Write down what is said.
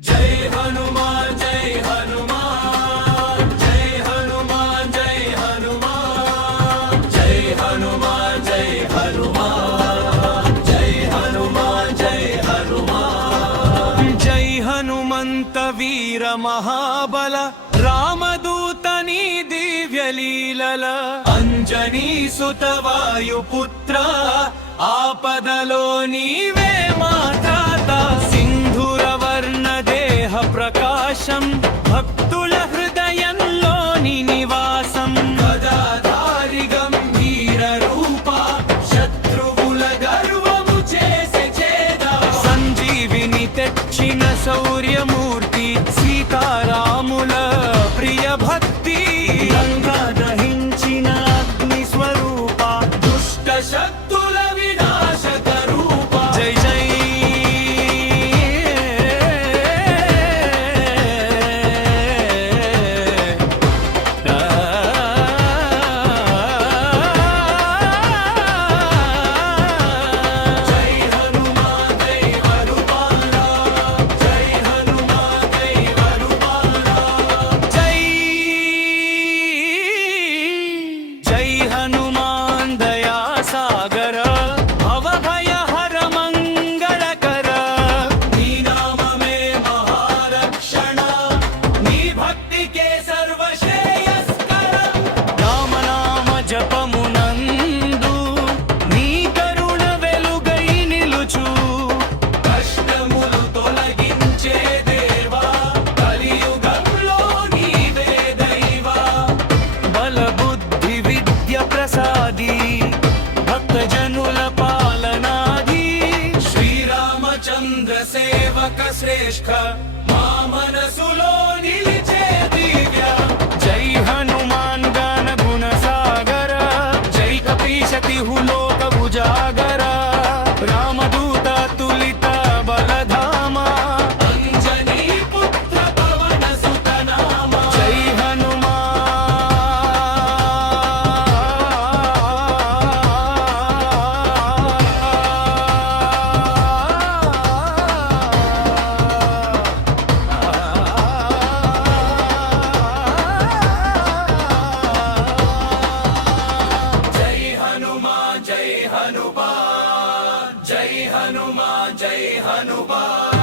जय हनुमान जय हनुमान जय हनुमान जय हनुमान जय हनुमान जय हनुमान जय हनुमान जय हनुमान जय हनुमंत वीर महाबल रामदूतनी दिव्य लीलल अंजनी सुत वायुपुत्र आपदलो नीवे माता सिंधुर वर्ण देह प्रकाशम भक्तुल हृदयंलोनि निवासम गदाधारि गंभीर रूपा शत्रुవుల గర్వము చేసే చేదా సంజీవిని తెచ్చిన శౌర్యమూర్తి సీతారాముల ప్రియ భక్తి గంగా దహించిన అగ్ని స్వరూప దుష్ట శక్తుల వినాశక రూప జై జై సేవక శ్రేష్ఠ మా మనసులో నిలిచే దివ్య జై హనుమాన్ గాన గుణ సాగర జై కపీశతి హులోక ఉజాగర రామదూత తులిత బలధామ అంజనీ పుత్ర పవన సుత నామ జై जय हनुमान जय हनुमान